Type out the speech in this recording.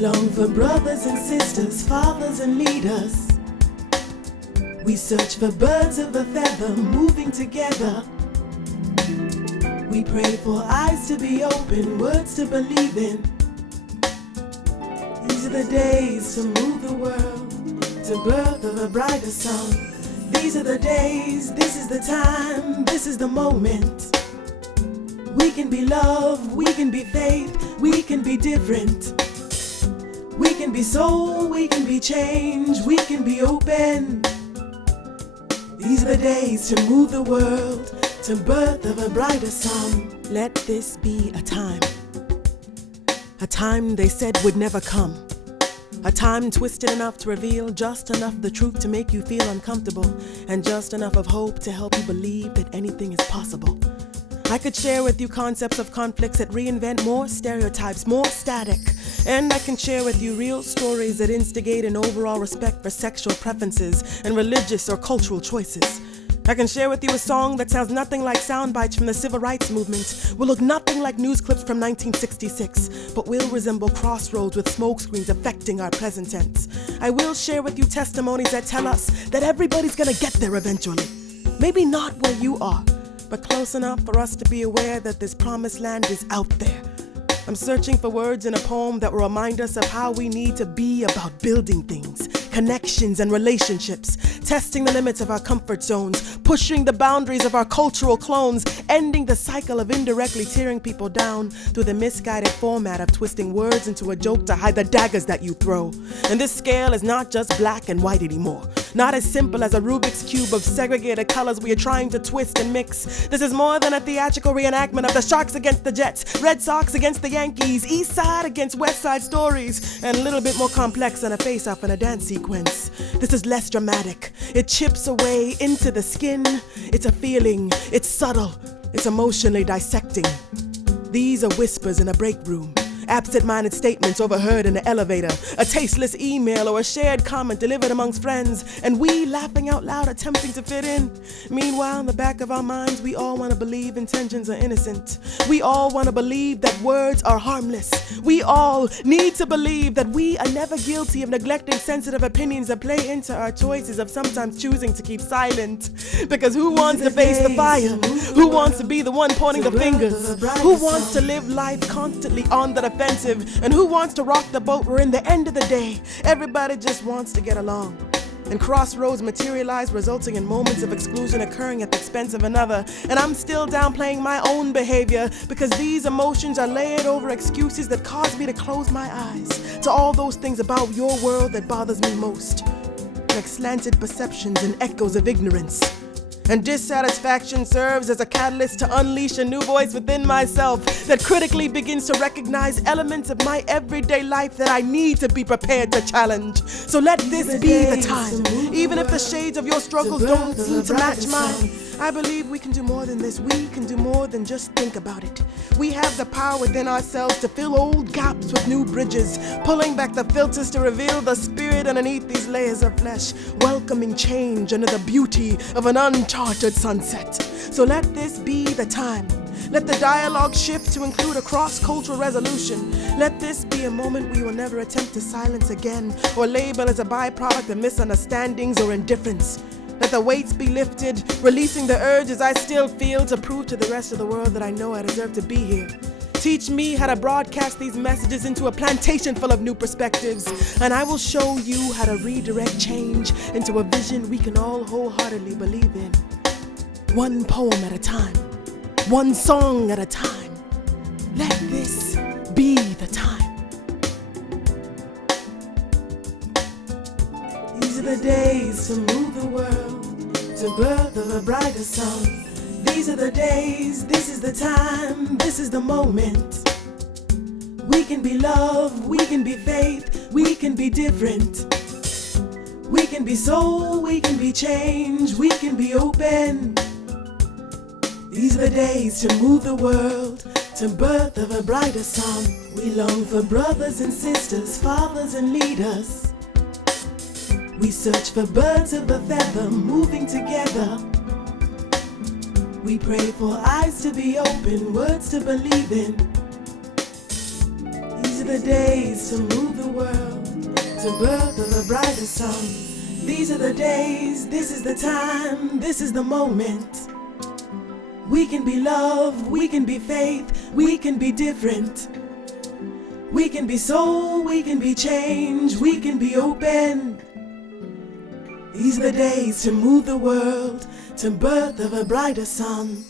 long for brothers and sisters, fathers and leaders. We search for birds of a feather moving together. We pray for eyes to be open, words to believe in. These are the days to move the world, to birth of a brighter sun. These are the days, this is the time, this is the moment. We can be love, we can be faith, we can be different. We can be soul, we can be change, we can be open. These are the days to move the world, to birth of a brighter sun. Let this be a time they said would never come. A time twisted enough to reveal just enough the truth to make you feel uncomfortable, and just enough of hope to help you believe that anything is possible. I could share with you concepts of conflicts that reinvent more stereotypes, more static. And I can share with you real stories that instigate an overall respect for sexual preferences and religious or cultural choices. I can share with you a song that sounds nothing like sound bites from the civil rights movement, will look nothing like news clips from 1966, but will resemble crossroads with smoke screens affecting our present tense. I will share with you testimonies that tell us that everybody's gonna get there eventually. Maybe not where you are, but close enough for us to be aware that this promised land is out there. I'm searching for words in a poem that will remind us of how we need to be about building things, connections and relationships, testing the limits of our comfort zones, pushing the boundaries of our cultural clones, ending the cycle of indirectly tearing people down through the misguided format of twisting words into a joke to hide the daggers that you throw. And this scale is not just black and white anymore. Not as simple as a Rubik's Cube of segregated colors we are trying to twist and mix. This is more than a theatrical reenactment of the Sharks against the Jets, Red Sox against the Yankees, East Side against West Side stories, and a little bit more complex than a face-off in a dance sequence. This is less dramatic. It chips away into the skin. It's a feeling. It's subtle. It's emotionally dissecting. These are whispers in a break room. Absent-minded statements overheard in the elevator, a tasteless email or a shared comment delivered amongst friends, and we laughing out loud attempting to fit in. Meanwhile, in the back of our minds, we all want to believe intentions are innocent. We all want to believe that words are harmless. We all need to believe that we are never guilty of neglecting sensitive opinions that play into our choices of sometimes choosing to keep silent. Because who wants to face the fire? Who wants to be the one pointing the fingers? Who wants to live life constantly on the defensive? And who wants to rock the boat where in the end of the day, everybody just wants to get along? And crossroads materialize, resulting in moments of exclusion occurring at the expense of another. And I'm still downplaying my own behavior because these emotions are layered over excuses that cause me to close my eyes to all those things about your world that bothers me most. Like slanted perceptions and echoes of ignorance. And dissatisfaction serves as a catalyst to unleash a new voice within myself that critically begins to recognize elements of my everyday life that I need to be prepared to challenge. So let this be the time. Even if the shades of your struggles don't seem to match mine, I believe we can do more than this. We can do more than just think about it. We have the power within ourselves to fill old gaps with new bridges, pulling back the filters to reveal the spirit underneath these layers of flesh, welcoming change under the beauty of an uncharted sunset. So let this be the time. Let the dialogue shift to include a cross-cultural resolution. Let this be a moment we will never attempt to silence again or label as a byproduct of misunderstandings or indifference. Let the weights be lifted, releasing the urges I still feel to prove to the rest of the world that I know I deserve to be here. Teach me how to broadcast these messages into a plantation full of new perspectives, and I will show you how to redirect change into a vision we can all wholeheartedly believe in. One poem at a time, one song at a time. Let this be the time. These are the days to move the world, to birth of a brighter sun. These are the days, this is the time, this is the moment. We can be love, we can be faith, we can be different. We can be soul, we can be change, we can be open. These are the days to move the world, to birth of a brighter sun. We long for brothers and sisters, fathers and leaders. We search for birds of a feather moving together. We pray for eyes to be open, words to believe in. These are the days to move the world, to birth of a brighter sun. These are the days, this is the time, this is the moment. We can be love, we can be faith, we can be different. We can be soul, we can be change, we can be open. These are the days to move the world, to birth of a brighter sun.